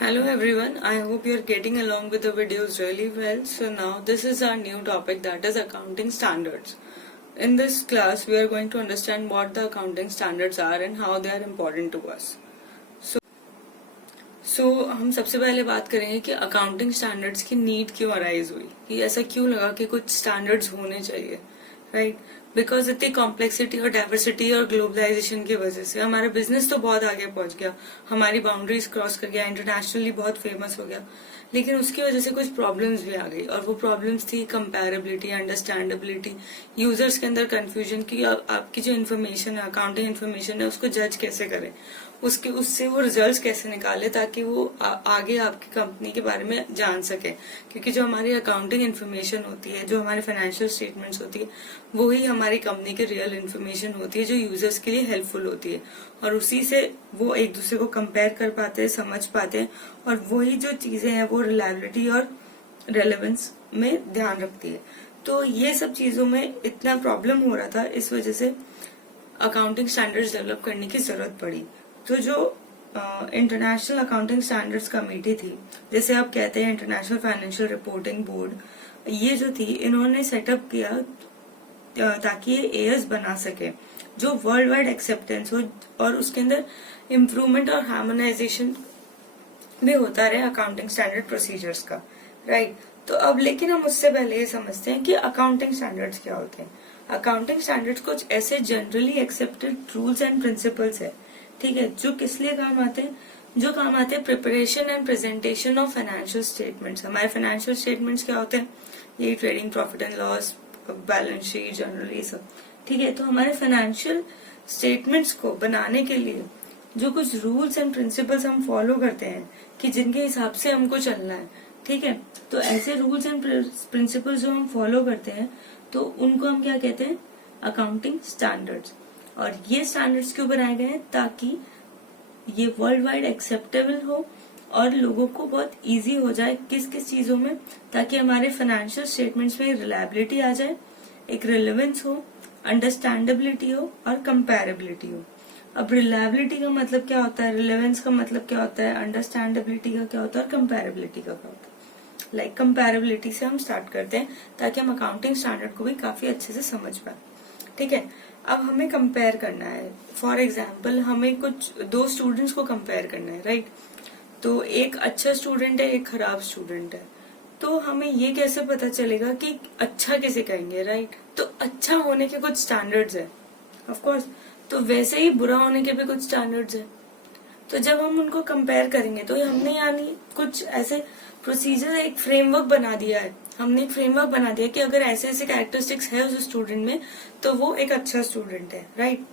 Hello everyone, I hope you are getting along with the videos really well. So now this is our new topic, that is accounting standards. In this class we are going to understand what the accounting standards are and how they are important to us. So हम सबसे पहले बात करेंगे कि accounting standards की need क्यों arise हुई, कि ऐसा क्यों लगा कि कुछ स्टैंडर्ड्स होने चाहिए, राइट? बिकॉज इतनी कॉम्प्लेक्सिटी और डाइवर्सिटी और ग्लोबलाइजेशन की वजह से हमारा बिजनेस तो बहुत आगे पहुंच गया, हमारी बाउंड्रीज क्रॉस कर गया, इंटरनेशनली बहुत फेमस हो गया, लेकिन उसकी वजह से कुछ प्रॉब्लम्स भी आ गई। और वो प्रॉब्लम्स थी कंपैरेबिलिटी, अंडरस्टैंडेबिलिटी, यूजर्स के अंदर कंफ्यूजन की आपकी जो इन्फॉर्मेशन है, अकाउंटिंग इन्फॉर्मेशन है, उसको जज कैसे करें, उससे वो रिजल्ट्स कैसे निकाले ताकि वो आगे आपकी कंपनी के बारे में जान सके। क्योंकि जो हमारी अकाउंटिंग इन्फॉर्मेशन होती है, जो हमारे फाइनेंशियल स्टेटमेंट्स होती है, वो ही हमारी कंपनी की रियल इन्फॉर्मेशन होती है जो यूजर्स के लिए हेल्पफुल होती है। और उसी से वो एक दूसरे को कंपेयर कर पाते हैं, समझ पाते हैं, और वही जो चीजें हैं वो रिलायबिलिटी और रेलेवेंस में ध्यान रखती है। तो ये सब चीजों में इतना प्रॉब्लम हो रहा था, इस वजह से अकाउंटिंग स्टैंडर्ड्स डेवलप करने की जरूरत पड़ी। तो जो इंटरनेशनल अकाउंटिंग स्टैंडर्ड्स कमेटी थी, जैसे आप कहते हैं इंटरनेशनल फाइनेंशियल रिपोर्टिंग बोर्ड, ये जो थी इन्होंने सेटअप किया ताकि ये एयर्स बना सके जो वर्ल्ड वाइड एक्सेप्टेंस हो और उसके अंदर इम्प्रूवमेंट और हार्मोनाइजेशन भी होता रहे अकाउंटिंग स्टैंडर्ड प्रोसीजर्स का, राइट? तो अब लेकिन हम उससे पहले ये समझते हैं कि अकाउंटिंग स्टैंडर्ड्स क्या होते हैं। अकाउंटिंग स्टैंडर्ड्स कुछ ऐसे generally accepted rules and principles है, ठीक है, जो किस लिए काम आते हैं? जो काम आते हैं preparation and presentation of financial statements. हमारे फाइनेंशियल स्टेटमेंट्स क्या होते हैं? यही trading profit and loss, balance sheet, general, ये सब, ठीक है। तो हमारे फाइनेंशियल स्टेटमेंट्स को बनाने के लिए जो कुछ रूल्स एंड प्रिंसिपल्स हम फॉलो करते हैं कि जिनके हिसाब से हमको चलना है, ठीक है, तो ऐसे रूल्स एंड प्रिंसिपल्स जो हम फॉलो करते हैं तो उनको हम क्या कहते हैं? Accounting standards. और ये स्टैंडर्ड्स क्यों बनाए गए हैं? ताकि ये वर्ल्ड वाइड एक्सेप्टेबल हो और लोगों को बहुत इजी हो जाए किस किस चीजों में, ताकि हमारे फाइनेंशियल स्टेटमेंट्स में रिलायबिलिटी आ जाए, एक रिलेवेंस हो, अंडरस्टैंडेबिलिटी हो और कंपैरेबिलिटी हो। अब रिलायबिलिटी का मतलब क्या होता है, रिलेवेंस का मतलब क्या होता है, अंडरस्टैंडेबिलिटी का क्या होता है और कंपैरेबिलिटी का क्या होता है। लाइक कंपैरेबिलिटी से हम स्टार्ट करते हैं ताकि हम अकाउंटिंग स्टैंडर्ड को भी काफी अच्छे से समझ पाए, ठीक है। अब हमें कंपेयर करना है, फॉर एग्जाम्पल हमें कुछ दो स्टूडेंट्स को कंपेयर करना है, राइट? तो एक अच्छा स्टूडेंट है, एक खराब स्टूडेंट है, तो हमें ये कैसे पता चलेगा कि अच्छा किसे कहेंगे, राइट? तो अच्छा होने के कुछ स्टैंडर्ड्स है, ऑफ कोर्स, तो वैसे ही बुरा होने के भी कुछ स्टैंडर्ड्स है। तो जब हम उनको कंपेयर करेंगे तो हमने यानी कुछ ऐसे प्रोसीजर, एक फ्रेमवर्क बना दिया है, हमने एक फ्रेमवर्क बना दिया कि अगर ऐसे ऐसे कैरेक्टरिस्टिक्स है उस स्टूडेंट में तो वो एक अच्छा स्टूडेंट है, राइट?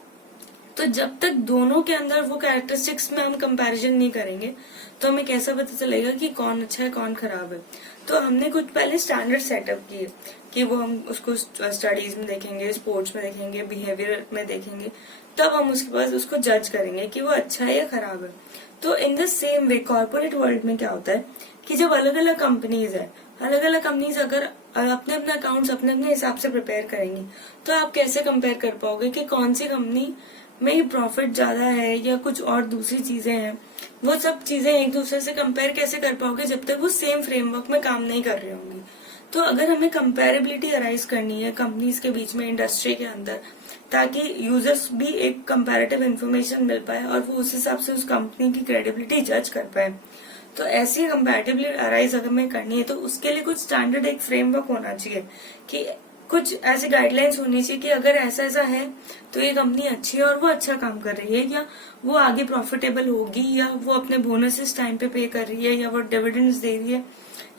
तो जब तक दोनों के अंदर वो कैरेक्टरिस्टिक्स में हम कंपैरिजन नहीं करेंगे तो हमें कैसा पता चलेगा कि कौन अच्छा है कौन खराब है। तो हमने कुछ पहले स्टैंडर्ड सेटअप किए कि वो हम उसको स्टडीज में देखेंगे, स्पोर्ट्स में देखेंगे, बिहेवियर में देखेंगे, तब हम उसके बाद उसको जज करेंगे कि वो अच्छा है या खराब है। तो in the same way corporate world में क्या होता है कि जब अलग अलग कंपनीज है, अलग अलग कंपनीज अगर अपने अपने अकाउंट्स अपने अपने हिसाब से प्रिपेयर करेंगी तो आप कैसे कंपेयर कर पाओगे कि कौन सी कंपनी में प्रॉफिट ज्यादा है या कुछ और दूसरी चीजें हैं? वो सब चीजें एक दूसरे से कंपेयर कैसे कर पाओगे जब तक वो सेम फ्रेमवर्क में काम नहीं कर रही होंगी। तो अगर हमें कंपेरेबिलिटी अराइज करनी है कंपनीज के बीच में, इंडस्ट्री के अंदर, ताकि यूजर्स भी एक कंपैरेटिव इन्फॉर्मेशन मिल पाए और वो उस हिसाब से उस कंपनी की क्रेडिबिलिटी जज कर पाए, तो ऐसी कंपैरेबिलिटी अराइज अगर हमें करनी है तो उसके लिए कुछ स्टैंडर्ड, एक फ्रेमवर्क होना चाहिए कि कुछ ऐसी गाइडलाइंस होनी चाहिए कि अगर ऐसा ऐसा है तो ये कंपनी अच्छी है और वो अच्छा काम कर रही है, या वो आगे प्रॉफिटेबल होगी, या वो अपने बोनसेस टाइम पे कर रही है, या वो डिविडेंड्स दे रही है,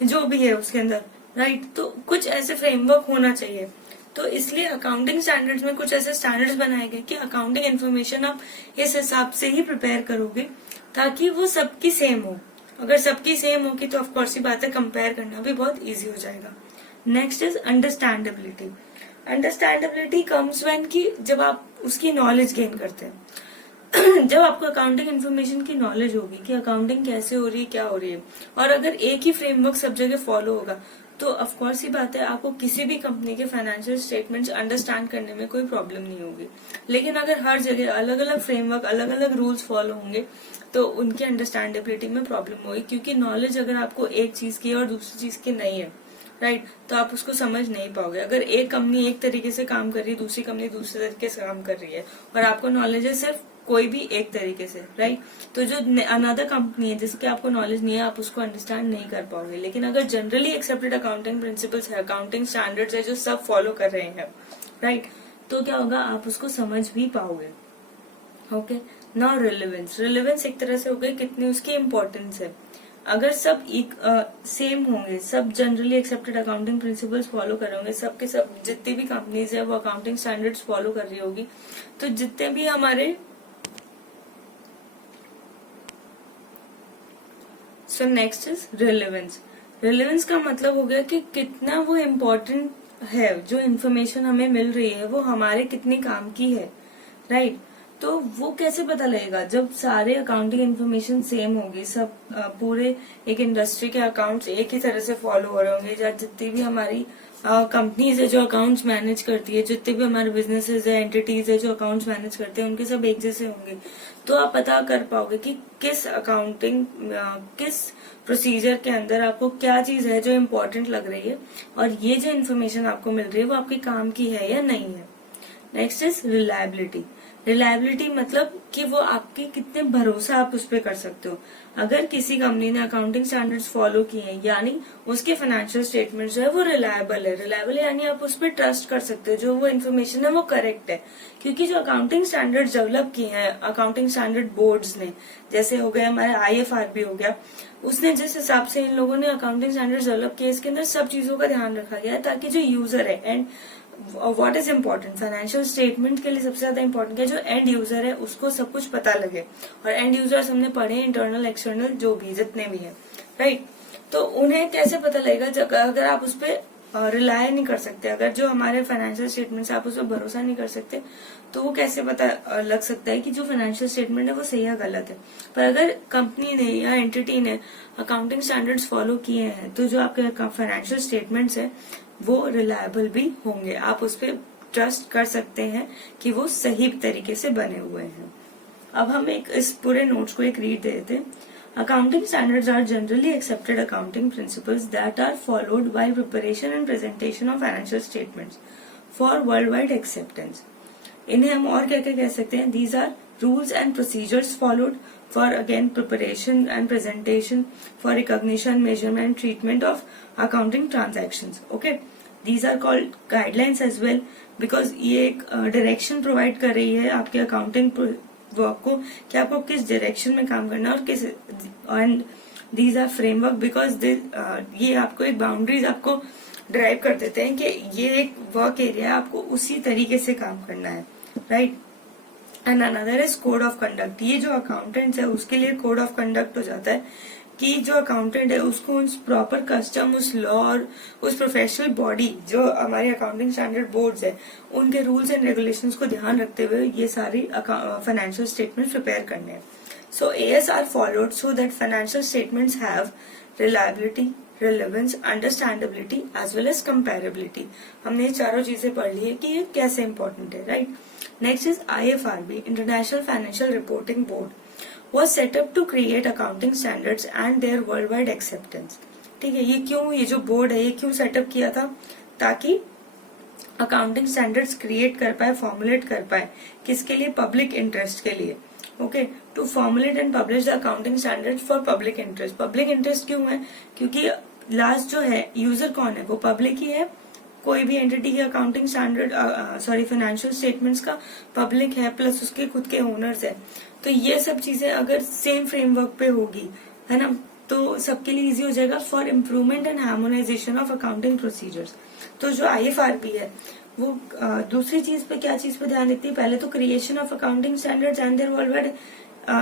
जो भी है उसके अंदर, राइट? तो कुछ ऐसे फ्रेमवर्क होना चाहिए। तो इसलिए अकाउंटिंग स्टैंडर्ड्स में कुछ ऐसे स्टैंडर्ड्स बनाए गए कि अकाउंटिंग इन्फॉर्मेशन आप इस हिसाब से ही प्रिपेयर करोगे ताकि वो सबकी सेम हो। अगर सबकी सेम होगी तो ऑफकोर्स ही बात है, कंपेयर करना भी बहुत इजी हो जाएगा। Next is understandability. Understandability comes when कि जब आप उसकी नॉलेज गेन करते हैं जब आपको अकाउंटिंग इन्फॉर्मेशन की नॉलेज होगी कि अकाउंटिंग कैसे हो रही है, क्या हो रही है, और अगर एक ही फ्रेमवर्क सब जगह फॉलो होगा तो ऑफ कोर्स ही बात है, आपको किसी भी कंपनी के फाइनेंशियल स्टेटमेंट्स अंडरस्टैंड करने में कोई प्रॉब्लम नहीं होगी। लेकिन अगर हर जगह अलग अलग फ्रेमवर्क, अलग अलग रूल्स फॉलो होंगे तो उनकी अंडरस्टैंडेबिलिटी में प्रॉब्लम होगी, क्योंकि नॉलेज अगर आपको एक चीज की और दूसरी चीज की नहीं है, राइट, तो आप उसको समझ नहीं पाओगे। अगर एक कंपनी एक तरीके से काम कर रही है, दूसरी कंपनी दूसरे तरीके से काम कर रही है, और आपको नॉलेज है सिर्फ कोई भी एक तरीके से, राइट, तो जो अनदर कंपनी है जिसके आपको नॉलेज नहीं है, आप उसको अंडरस्टैंड नहीं कर पाओगे। लेकिन अगर जनरली एक्सेप्टेड अकाउंटिंग प्रिंसिपल्स है, अकाउंटिंग स्टैंडर्ड्स है जो सब फॉलो कर रहे हैं, राइट, तो क्या होगा, आप उसको समझ भी पाओगे। ओके, नाउ रिलेवेंस एक तरह से हो गई कितनी उसकी इम्पोर्टेंस है। अगर सब एक सेम होंगे, सब generally accepted accounting principles follow कर रहे होंगे, सबके सब जितनी भी कंपनीज है वो अकाउंटिंग स्टैंडर्ड्स फॉलो कर रही होगी, तो जितने भी हमारे so next is relevance. Relevance का मतलब हो गया कि कितना वो इम्पोर्टेंट है, जो इन्फॉर्मेशन हमें मिल रही है वो हमारे कितने काम की है, राइट। तो वो कैसे पता लगेगा, जब सारे अकाउंटिंग इन्फॉर्मेशन सेम होगी, सब पूरे एक इंडस्ट्री के अकाउंट्स एक ही तरह से फॉलो हो रहे होंगे, या जितनी भी हमारी कंपनीज है जो अकाउंट्स मैनेज करती है, जितने भी हमारे बिजनेसेस है, एंटिटीज है जो अकाउंट्स मैनेज करते हैं, उनके सब एक जैसे होंगे, तो आप पता कर पाओगे कि किस अकाउंटिंग किस प्रोसीजर के अंदर आपको क्या चीज है जो इम्पोर्टेंट लग रही है, और ये जो इन्फॉर्मेशन आपको मिल रही है वो आपके काम की है या नहीं है। Next is reliability. रिलायबिलिटी मतलब कि वो आपके कितने भरोसा आप उस पर कर सकते हो। अगर किसी कंपनी ने अकाउंटिंग स्टैंडर्ड्स फॉलो किए हैं, यानी उसके फाइनेंशियल स्टेटमेंट्स जो है वो रिलायबल है। रिलायबल यानी आप उस पर ट्रस्ट कर सकते हो, जो वो इन्फॉर्मेशन है वो करेक्ट है। क्योंकि जो अकाउंटिंग स्टैंडर्ड्स डेवलप किए हैं अकाउंटिंग स्टैंडर्ड बोर्ड्स ने, जैसे हो गया हमारा IFRB हो गया, उसने जिस हिसाब से इन लोगों ने अकाउंटिंग स्टैंडर्ड्स डेवलप किए, इसके अंदर सब चीजों का ध्यान रखा गया है ताकि जो यूजर है, and what is important, financial statement के लिए सबसे ज्यादा इम्पोर्टेंट है जो एंड यूजर है उसको सब कुछ पता लगे। और एंड यूजर्स हमने पढ़े इंटरनल एक्सटर्नल जो भी जितने भी हैं, राइट। तो उन्हें कैसे पता लगेगा, अगर आप उस पर रिलाय नहीं कर सकते, अगर जो हमारे फाइनेंशियल स्टेटमेंट्स आप उस पर भरोसा नहीं कर सकते, तो वो कैसे पता लग सकता है कि जो फाइनेंशियल स्टेटमेंट है वो सही या गलत है। पर अगर कंपनी ने या एंटिटी ने अकाउंटिंग स्टैंडर्ड्स फॉलो किए हैं, तो जो आपके फाइनेंशियल स्टेटमेंट्स है वो रिलायबल भी होंगे, आप उस पर ट्रस्ट कर सकते हैं कि वो सही तरीके से बने हुए हैं। अब हम इस पूरे नोट्स को एक रीड देते हैं। Accounting standards are generally accepted accounting principles that are followed while preparation and presentation of financial statements for world wide acceptance. इन्हें हम और क्या क्या कह सकते हैं, these are rules and procedures followed for again preparation and presentation for recognition, measurement, treatment of accounting transactions. Okay, these are called guidelines as well because ये एक डायरेक्शन प्रोवाइड कर रही है आपके अकाउंटिंग वर्क को कि आपको किस डायरेक्शन में काम करना है और किस, and these are framework because ये आपको एक बाउंड्रीज आपको ड्राइव कर देते हैं कि ये एक वर्क एरिया है, आपको उसी तरीके से काम करना है, right. And another is code of conduct. ये जो अकाउंटेंट्स है उसके लिए कोड ऑफ कंडक्ट हो जाता है कि जो अकाउंटेंट है उसको उस प्रॉपर कस्टम, उस लॉ और उस प्रोफेशनल बॉडी जो हमारे अकाउंटिंग स्टैंडर्ड बोर्ड्स है उनके रूल्स एंड रेगुलेशंस को ध्यान रखते हुए ये सारी फाइनेंशियल स्टेटमेंट्स प्रिपेयर करने हैं। So AS are followed so that financial statements have reliability, relevance, understandability as well as comparability. हमने ये चारों चीजें पढ़ ली है कि ये कैसे इंपॉर्टेंट है, right. Next is IFRB, international financial reporting board, was set up to create accounting standards and their worldwide acceptance। ठीक है, ये क्यों, ये जो बोर्ड है ये क्यों सेटअप किया था, ताकि अकाउंटिंग स्टैंडर्ड्स क्रिएट कर पाए, फॉर्मुलेट कर पाए, किसके लिए, पब्लिक इंटरेस्ट के लिए। Okay, to formulate and publish the accounting standards for public interest. Public interest क्यों है, क्योंकि लास्ट जो है यूजर कौन है, वो पब्लिक ही है। कोई भी एंटिटी की अकाउंटिंग स्टैंडर्ड फाइनेंशियल स्टेटमेंट्स का पब्लिक है, प्लस उसके खुद के ओनर्स है। तो ये सब चीजें अगर सेम फ्रेमवर्क पे होगी, है ना, तो सबके लिए इजी हो जाएगा for improvement and harmonisation of accounting procedures. तो जो IFRB है वो दूसरी चीज पे, क्या चीज पे ध्यान देती है, पहले तो creation of accounting standards and their world wide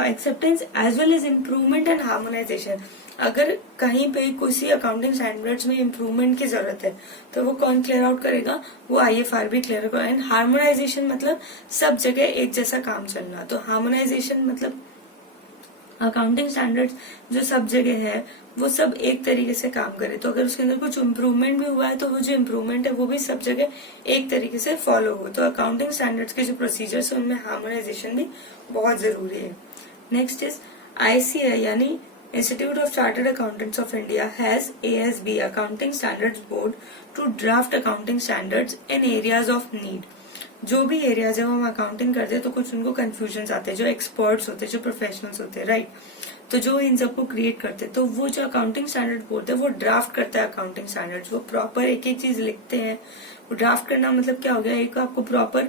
acceptance as well as improvement and harmonisation. अगर कहीं पे किसी अकाउंटिंग स्टैंडर्ड्स में इम्प्रूवमेंट की जरूरत है तो वो कौन क्लियर आउट करेगा, वो IFRB क्लियर करेगा। एंड हार्मोनाइजेशन मतलब सब जगह एक जैसा काम चलना। तो हार्मोनाइजेशन मतलब अकाउंटिंग स्टैंडर्ड्स जो सब जगह है वो सब एक तरीके से काम करे, तो अगर उसके अंदर कुछ इम्प्रूवमेंट भी हुआ है तो वो जो इम्प्रूवमेंट है वो भी सब जगह एक तरीके से फॉलो हो। तो अकाउंटिंग स्टैंडर्ड्स के जो प्रोसीजर्स है उनमें हार्मोनाइजेशन भी बहुत जरूरी है। नेक्स्ट इज ICAI यानी Institute of Chartered Accountants of India has ASB Accounting Standards Board to draft accounting standards in areas of need। जो भी एरियाज है वो हम अकाउंटिंग करते हैं तो कुछ उनको कंफ्यूजन आते हैं, जो एक्सपर्ट्स होते हैं, जो प्रोफेशनल्स होते हैं, राइट। तो जो इन सबको क्रिएट करते हैं, तो वो जो अकाउंटिंग स्टैंडर्ड बोर्ड है वो ड्राफ्ट करता है अकाउंटिंग स्टैंडर्ड्स। वो प्रॉपर एक एक चीज लिखते हैं। वो ड्राफ्ट करना मतलब क्या हो गया, एक आपको प्रॉपर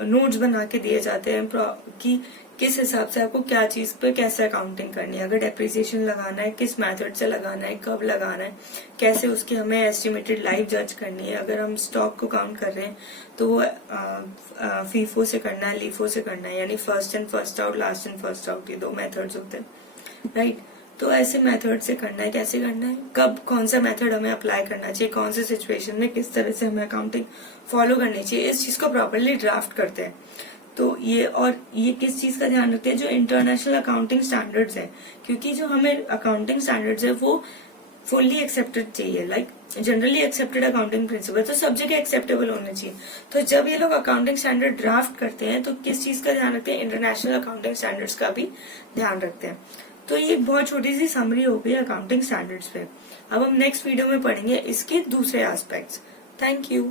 नोट्स बना के दिए जाते हैं कि किस हिसाब से आपको क्या चीज पे कैसे अकाउंटिंग करनी है, अगर डेप्रिसिएशन लगाना है किस मेथड से लगाना है, कब लगाना है, कैसे उसकी हमें एस्टिमेटेड लाइफ जज करनी है, अगर हम स्टॉक को काउंट कर रहे हैं तो वो फीफो से करना है, लीफो से करना है, यानी first in first out, last in first out, ये 2 मेथड्स होते हैं, राइट। तो ऐसे मेथड से करना है, कैसे करना है, कब कौन सा मेथड हमें अप्लाई करना चाहिए, कौन से सिचुएशन में किस तरह से हमें अकाउंटिंग फॉलो करनी चाहिए, इस चीज को प्रॉपरली ड्राफ्ट करते हैं। तो ये किस चीज का ध्यान रखते हैं, जो इंटरनेशनल अकाउंटिंग स्टैंडर्ड्स है, क्योंकि जो हमें अकाउंटिंग स्टैंडर्ड्स है वो फुल्ली एक्सेप्टेड चाहिए, like generally accepted accounting principle, तो सब जगह एक्सेप्टेबल होने चाहिए। तो जब ये लोग अकाउंटिंग स्टैंडर्ड ड्राफ्ट करते हैं तो किस चीज का ध्यान रखते हैं, इंटरनेशनल अकाउंटिंग स्टैंडर्ड्स का भी ध्यान रखते हैं। तो ये बहुत छोटी सी समरी हो गई अकाउंटिंग स्टैंडर्ड्स पे। अब हम नेक्स्ट वीडियो में पढ़ेंगे इसके दूसरे एस्पेक्ट्स। Thank you.